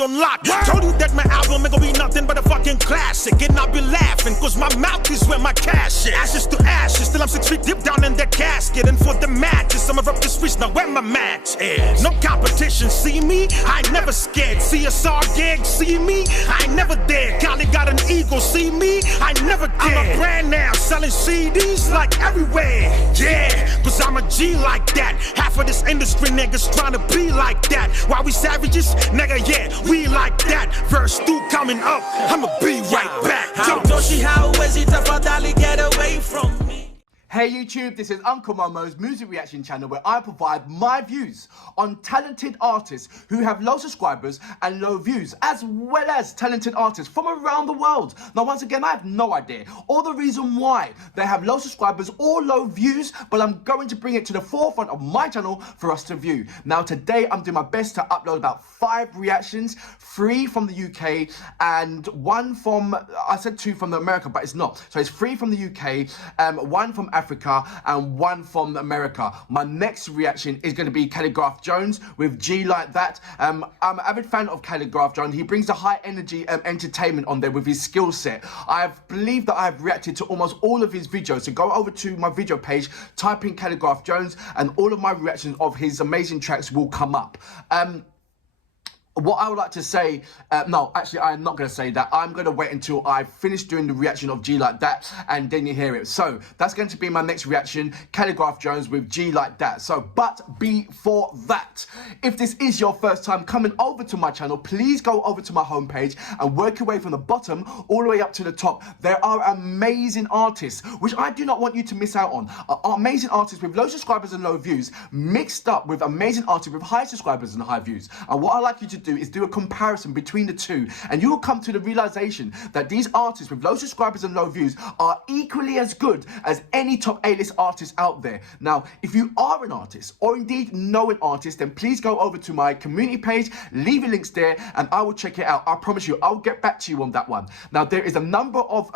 on lock. Told you that my album ain't gonna be nothing but a fucking classic. And I'll be laughing, cause my mouth is where my cash is. Ashes to ashes, still I'm 6 feet deep down in that casket. And for the matches, I'ma rub the streets, now where my match is. No competition, see me? I ain't never scared. CSR gig, see me? I ain't never dead. Cali got an ego, see me? I never did. I'm a brand now, selling CDs like everywhere. Yeah, cause I'm a G like that. Half of this industry niggas trying to be like that. Why we savages? Nigga, yeah, we like that. Verse 2 coming up, I'ma be right back. How Toshi, how is it tough, Dali, get away from me? Hey YouTube, this is Uncle Momo's music reaction channel where I provide my views on talented artists who have low subscribers and low views, as well as talented artists from around the world. Now once again, I have no idea or the reason why they have low subscribers or low views, but I'm going to bring it to the forefront of my channel for us to view. Now today I'm doing my best to upload about 5 reactions, 3 from the UK and 1 from, I said 2 from America, but it's not. So it's 3 from the UK, 1 from Africa and 1 from America. My next reaction is going to be Khaligraph Jones with G Like That. I'm an avid fan of Khaligraph Jones. He brings a high energy entertainment on there with his skill set. I believe that I've reacted to almost all of his videos. So go over to my video page, type in Khaligraph Jones, and all of my reactions of his amazing tracks will come up. What I would like to say, no, actually, I'm not going to say that. I'm going to wait until I finish doing the reaction of G Like That, and then you hear it. So that's going to be my next reaction, Khaligraph Jones with G Like That. So, but before that, if this is your first time coming over to my channel, please go over to my homepage and work your way from the bottom all the way up to the top. There are amazing artists, which I do not want you to miss out on. Amazing artists with low subscribers and low views, mixed up with amazing artists with high subscribers and high views. And what I like you to do is do a comparison between the two, and you will come to the realization that these artists with low subscribers and low views are equally as good as any top A-list artist out there. Now, if you are an artist or indeed know an artist, then please go over to my community page, leave your links there, and I will check it out. I promise you, I'll get back to you on that one. Now, there is a number of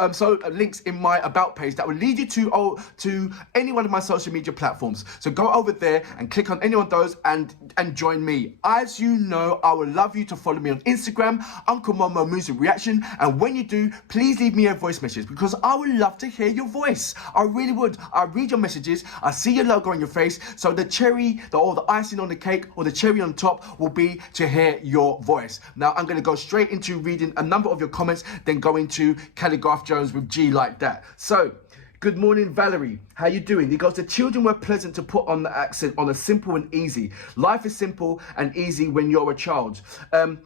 links in my about page that will lead you to any one of my social media platforms. So go over there and click on any one of those and join me. As you know, I would love you to follow me on Instagram, Uncle Momo Music Reaction, and when you do, please leave me a voice message because I would love to hear your voice. I really would. I read your messages, I see your logo on your face, so the cherry, or the icing on the cake, or the cherry on top will be to hear your voice. Now I'm going to go straight into reading a number of your comments, then go into Khaligraph Jones with G Like That. So, good morning, Valerie. How you doing? He goes, the children were pleasant to put on the accent on a simple and easy. Life is simple and easy when you're a child.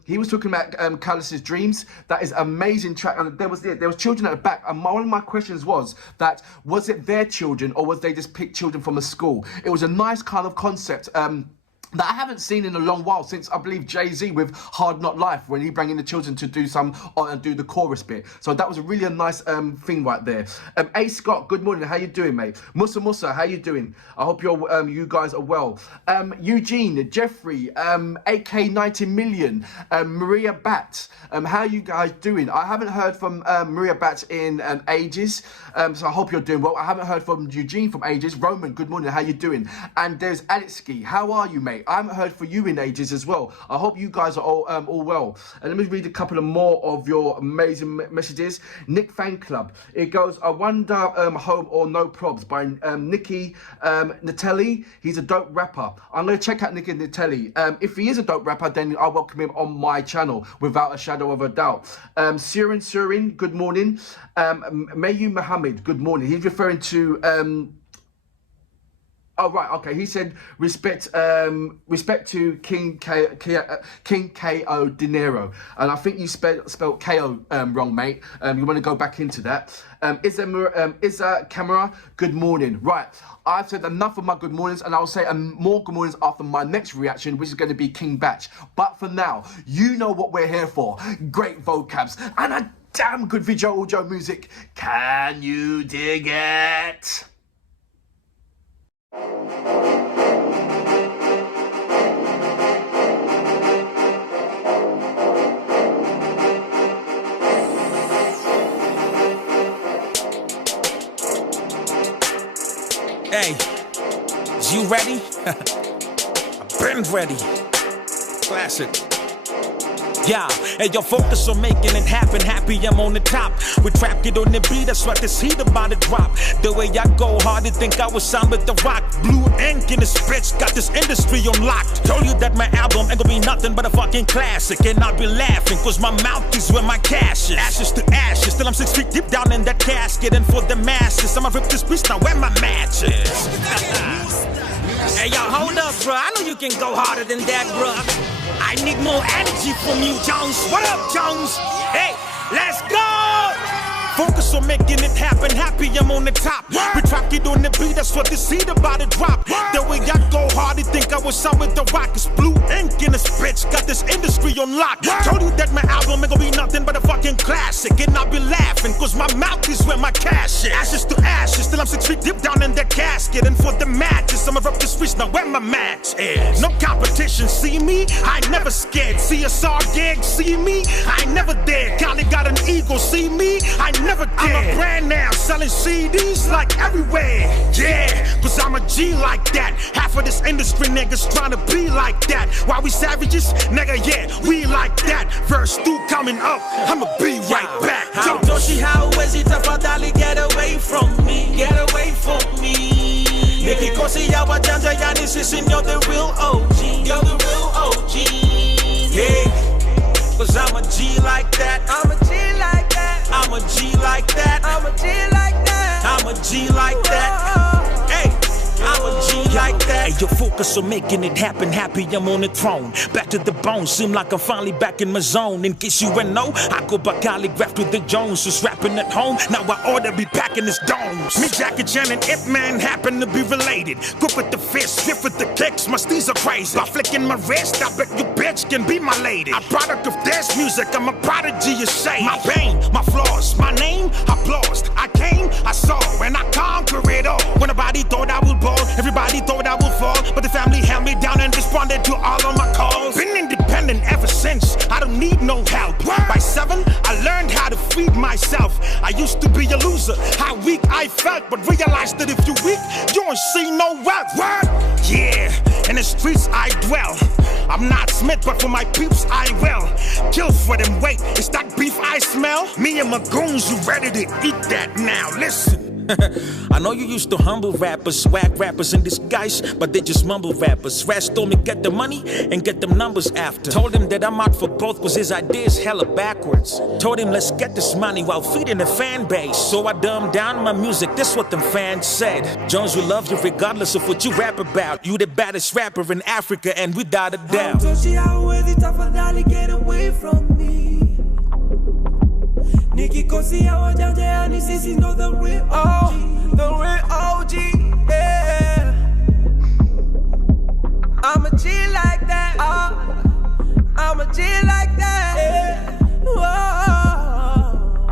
He was talking about Callus's Dreams. That is amazing track. And there was children at the back. And one of my questions was it their children or was they just picked children from a school? It was a nice kind of concept. That I haven't seen in a long while, since I believe Jay-Z with Hard Knock Life, when he brought in the children to do do the chorus bit. So that was a nice thing right there. A Scott, good morning. How you doing, mate? Musa, how you doing? I hope you guys are well. Eugene, Jeffrey, AK 90 million, Maria Bat. How you guys doing? I haven't heard from Maria Bat in ages, so I hope you're doing well. I haven't heard from Eugene from ages. Roman, good morning. How you doing? And there's Alexski. How are you, mate? I haven't heard from you in ages as well. I hope you guys are all well. And let me read a couple of more of your amazing messages. Nick Fan Club. It goes, I wonder Home or No Probs by Nicky Natelli. He's a dope rapper. I'm going to check out Nicky Natelli. If he is a dope rapper, then I'll welcome him on my channel without a shadow of a doubt. Surin, good morning. Mayu Muhammad, good morning. He's referring to oh right, okay. He said respect to King K.O. De Niro, and I think you spelled K.O. wrong, mate. You want to go back into that. Isa Camera, good morning. Right, I've said enough of my good mornings, and I'll say more good mornings after my next reaction, which is going to be King Batch. But for now, you know what we're here for. Great vocabs and a damn good video audio music. Can you dig it? Hey, is you ready? I've been ready. Classic. Yeah, and your focus on making it happen. Happy I'm on the top. With TrapKid on the beat, that's what this heat about to drop. The way I go hard, to think I was signed with the rock. Blue ink in this bitch, got this industry on lock. Told you that my album ain't gonna be nothing but a fucking classic. And I'll be laughing, cause my mouth is where my cash is. Ashes to ashes, till I'm 6 feet deep down in that casket. And for the masses, I'ma rip this piece now where my match is. Hey, yo, hold up, bro. I know you can go harder than that, bro. I need more energy from you, Jones. What up, Jones? Hey, let's go! Focus on making it happen. Happy I'm on the top. With TrapKid on the beat, that's what this heat about to drop. The way I go hard, you think I was signed with the rock. It's blue ink in this bitch, got this industry on lock. Told you that my album ain't gonna be nothing but a fucking classic. And I'll be laughing, cause my mouth is where my cash is. Ashes to ashes, till I'm 6 feet deep down in that casket. And for the matches, I'ma rub the streets now where my match is. No competition, see me? I ain't never scared. CSR gig, see me? I ain't never there. Cali got an ego, see me? I never did. I'm a brand now, selling CDs like everywhere. Yeah, cause I'm a G like that. Half of this industry niggas trying to be like that. Why we savages? Nigga, yeah, we like that. Verse 2 coming up, I'ma be right back. How Toshi, how is it tafadhali, get away from me, get away from me. Nikikosi ya wajanja yani sisi you're the real OG, you're the real OG. Yeah, cause I'm a G like that, I'm a G like that, I'm a G like that, I'm a G like that, I'm a G like that. Hey, I'm a G like that. Hey, yo, focus on making it happen. Happy I'm on the throne. Back to the bone. Seem like I'm finally back in my zone. In case you ain't know, I go by Khaligraph with the Jones. Just rapping at home. Now I ought to be packing his domes. Me, Jackie Chan, and Ip Man happen to be related. Quick with the fist, stiff with the kicks. My steez are crazy. By flicking my wrist, I bet you bitch can be my lady. A product of this music, I'm a prodigy, you say. My pain, my flaws, my name, applause. I came, I saw, and I conquer it all. When nobody thought I would ball, everybody thought I would fall. But the family held me down and responded to all of my calls. Been independent ever since, I don't need no help. By 7, I learned how to feed myself. I used to be a loser, how weak I felt, but realized that if you're weak, you don't see no wealth. What? Yeah, in the streets I dwell. I'm not Smith, but for my peeps I will. Kill for them, wait, is that beef I smell? Me and my goons, you ready to eat that now? Listen. I know you used to humble rappers, swag rappers in disguise, but they just mumble rappers. Rats told me get the money and get them numbers after. Told him that I'm out for both cause his ideas hella backwards. Told him let's get this money while feeding the fan base. So I dumbed down my music, this what them fans said. Jones will love you regardless of what you rap about. You the baddest rapper in Africa and without a doubt. How is it tafadhali, get away from me. Nikikosi ya wajanja yani sisi know the real OG, the real OG, yeah. I'm a G like that, I'm a G like that, yeah. Whoa,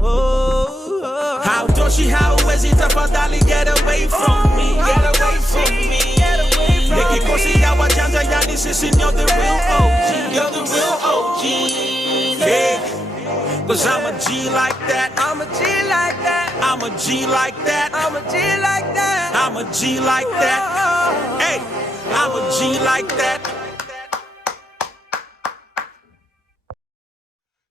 whoa. How Toshi, how is it tafadhali, get away from me, get away from me, get away from me. Nikikosi ya wajanja yani sisi know the real OG, you're the real OG, yeah. Cause I'm a G like that, I'm a G like that, I'm a G like that, I'm a G like that, I'm a G like that. Hey, I'm a G like that.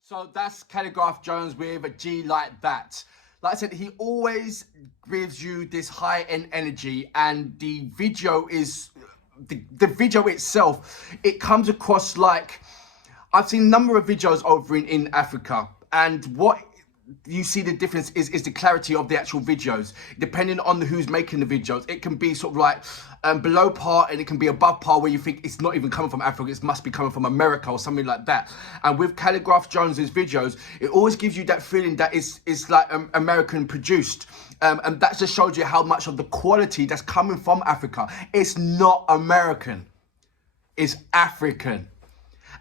So that's Khaligraph Jones with a G like that. Like I said, he always gives you this high-end energy, and the video is, the video itself, it comes across like, I've seen a number of videos over in Africa, and what you see the difference is the clarity of the actual videos. Depending on who's making the videos, it can be sort of like below par, and it can be above par where you think it's not even coming from Africa, it must be coming from America or something like that. And with Khaligraph Jones's videos, it always gives you that feeling that it's like American produced. And that just shows you how much of the quality that's coming from Africa. It's not American, it's African.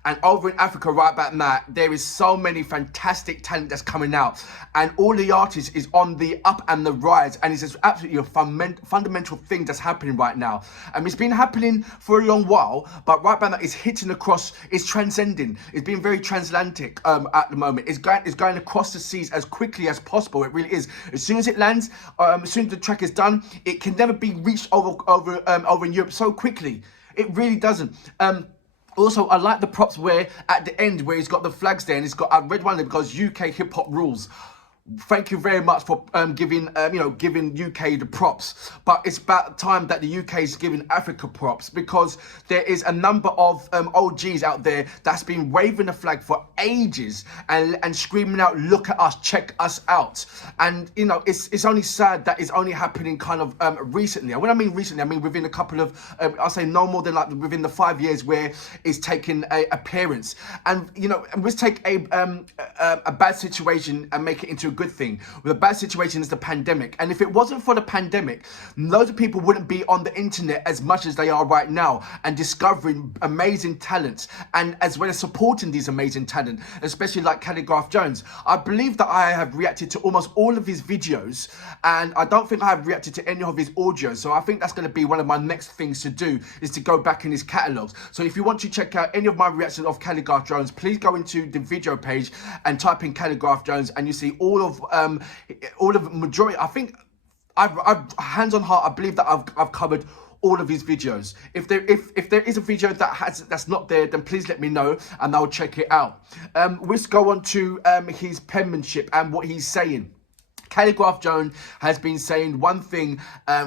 And over in Africa right about now, there is so many fantastic talent that's coming out. And all the artists is on the up and the rise. And it's just absolutely a fundamental thing that's happening right now. It's been happening for a long while, but right about now it's hitting across, it's transcending. It's being very transatlantic at the moment. It's going across the seas as quickly as possible. It really is. As soon as it lands, as soon as the track is done, it can never be reached over in Europe so quickly. It really doesn't. Also, I like the props where at the end where he's got the flags there and it's got, I read one of them because UK hip hop rules. Thank you very much for giving UK the props, but it's about time that the UK is giving Africa props, because there is a number of OGs out there that's been waving the flag for ages and screaming out, look at us, check us out. And you know, it's only sad that it's only happening kind of recently. And when I mean recently, I mean within a couple of I'll say no more than like within the 5 years where it's taken a appearance. And you know, let's take a bad situation and make it into a good thing. With a bad situation is the pandemic, and if it wasn't for the pandemic, loads of people wouldn't be on the internet as much as they are right now and discovering amazing talents, and as well as supporting these amazing talent, especially like Khaligraph Jones. I believe that I have reacted to almost all of his videos, and I don't think I have reacted to any of his audios, so I think that's going to be one of my next things to do, is to go back in his catalogs. So if you want to check out any of my reactions of Khaligraph Jones, please go into the video page and type in Khaligraph Jones, and you see all of majority. I think I've hands on heart, I believe that I've covered all of his videos. If there is a video that's not there, then please let me know and I'll check it out. Let's go on to his penmanship and what he's saying. Khaligraph Jones has been saying one thing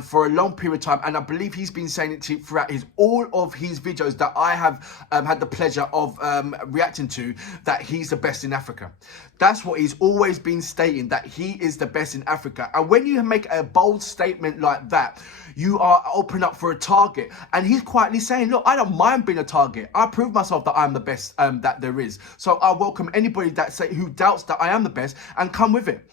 for a long period of time, and I believe he's been saying it throughout all of his videos that I have had the pleasure of reacting to, that he's the best in Africa. That's what he's always been stating, that he is the best in Africa. And when you make a bold statement like that, you are open up for a target. And he's quietly saying, look, I don't mind being a target. I prove myself that I'm the best that there is. So I welcome anybody who doubts that I am the best, and come with it.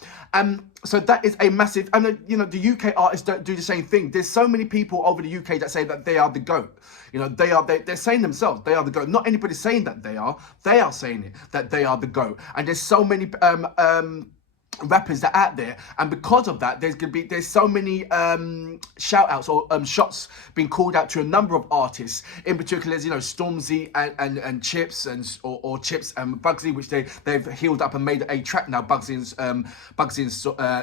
So that is a massive, and you know, the UK artists don't do the same thing. There's so many people over the UK that say that they are the GOAT. You know, they're saying themselves, they are the GOAT. Not anybody saying that they are saying it, that they are the GOAT. And there's so many rappers that are out there, and because of that, there's so many shout outs or shots being called out to a number of artists, in particular, you know, Stormzy and Chips or Chips and Bgvs, which they've healed up and made a track now, Bgvs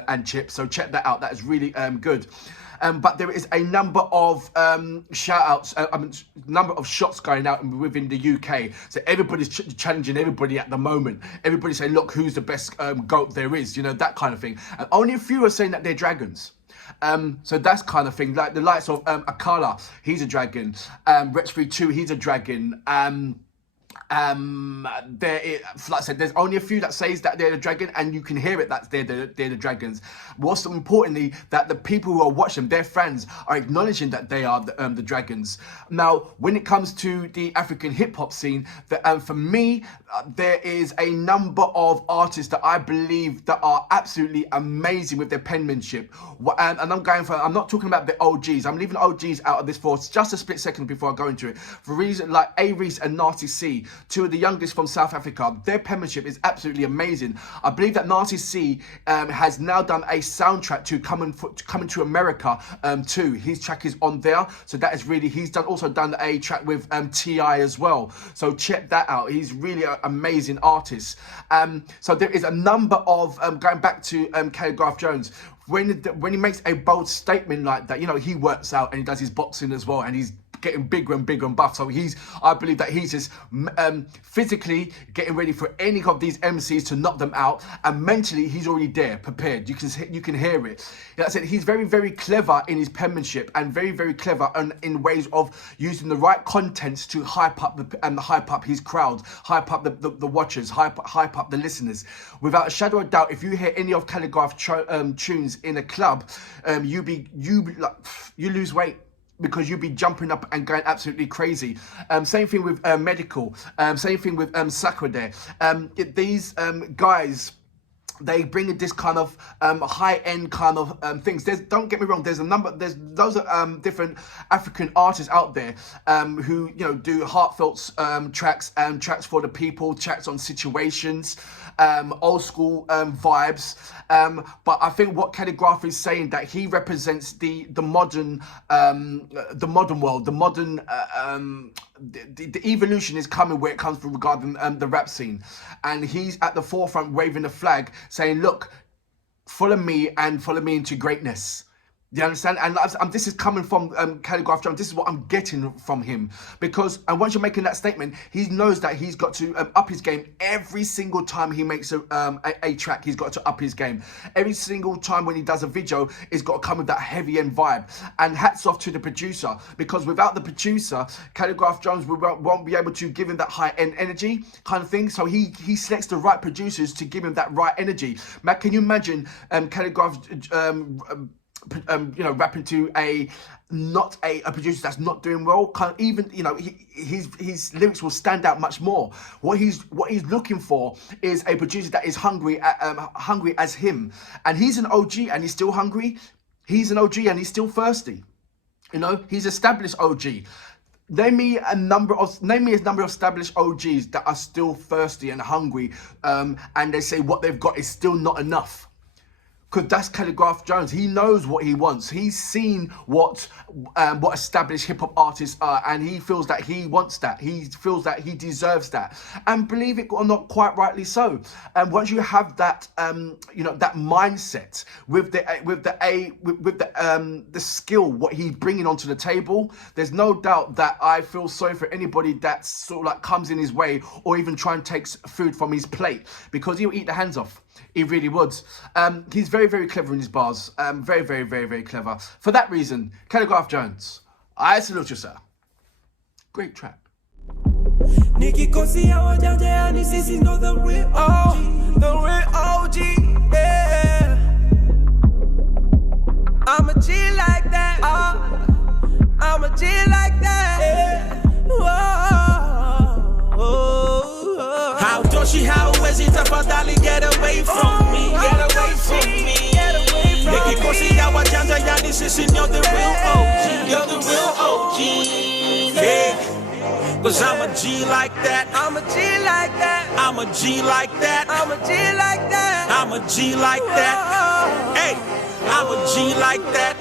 and Chips. So check that out. That is really good. But there is a number of shout-outs, number of shots going out within the UK. So everybody's challenging everybody at the moment. Everybody's saying, look, who's the best GOAT there is, you know, that kind of thing. And only a few are saying that they're dragons. So that's kind of thing. Like the likes of Akala, he's a dragon. Rexfree 2, he's a dragon. Like I said, there's only a few that says that they're the dragon, and you can hear it that they're the dragons. What's importantly, that the people who are watching, their fans, are acknowledging that they are the dragons. Now, when it comes to the African hip hop scene, for me, there is a number of artists that I believe that are absolutely amazing with their penmanship. And I'm not talking about the OGs. I'm leaving OGs out of this for just a split second before I go into it. For reasons like A-Reese and Nasty C, two of the youngest from South Africa, their penmanship is absolutely amazing. I believe that Nasty C has now done a soundtrack to Coming to America too. His track is on there, so that is really, he's also done a track with T.I. as well. So check that out. He's really an amazing artist. So there is a number of going back to Khaligraph Jones. When he makes a bold statement like that, you know, he works out and he does his boxing as well, and he's getting bigger and bigger and buff. So I believe that he's just physically getting ready for any of these MCs to knock them out, and mentally he's already there, prepared. You can hear it. That's it. He's very, very clever in his penmanship, and very, very clever in ways of using the right contents to hype up his crowd, hype up the watchers, hype up the listeners. Without a shadow of doubt, if you hear any of Khaligraph tunes in a club, you lose weight, because you'll be jumping up and going absolutely crazy. Same thing with Medical. Same thing with Adair. These guys, they bring this kind of high-end kind of things. Don't get me wrong, there's loads of different African artists out there who, you know, do heartfelt tracks for the people, tracks on situations, old school vibes. But I think what Khaligraph is saying, that he represents the modern world, the modern the evolution is coming where it comes from regarding the rap scene, and he's at the forefront waving the flag, saying, look, follow me and follow me into greatness. You understand? And this is coming from Khaligraph Jones. This is what I'm getting from him. Because, and once you're making that statement, he knows that he's got to up his game every single time he makes a track. He's got to up his game. Every single time when he does a video, it's got to come with that heavy end vibe. And hats off to the producer. Because without the producer, Khaligraph Jones won't be able to give him that high end energy kind of thing. So he selects the right producers to give him that right energy. Man, can you imagine Khaligraph rapping to a producer that's not doing well? Even his lyrics will stand out much more. What he's looking for is a producer that is hungry as him, and he's an OG and he's still hungry. He's an OG and he's still thirsty. He's established OG. Name me a number of established OGs that are still thirsty and hungry, and they say what they've got is still not enough. Because that's Khaligraph Jones. He knows what he wants. He's seen what established hip-hop artists are, and he feels that he wants that. He feels that he deserves that. And believe it or not, quite rightly so. And once you have that, that mindset with the skill, what he's bringing onto the table, there's no doubt that I feel sorry for anybody that sort of like comes in his way or even try and takes food from his plate, because he'll eat the hands off. He really would. He's very, very clever in his bars. Very, very, very, very clever. For that reason, Khaligraph Jones, I salute you, sir. Great track. Nikki Kosi, and this is not the real OG. The real OG, yeah. I'm a G like that. I'm a G like that. Yeah. Whoa. How does she, how is it up, darling? Get away from me. Get away from me. Nikki Kosi, and this is you're the real OG. You're the real OG. Yeah. Cause I'm a G like that. I'm a G like that. I'm a G like that. I'm a G like that. I'm a G like that. Hey, I'm a G like that.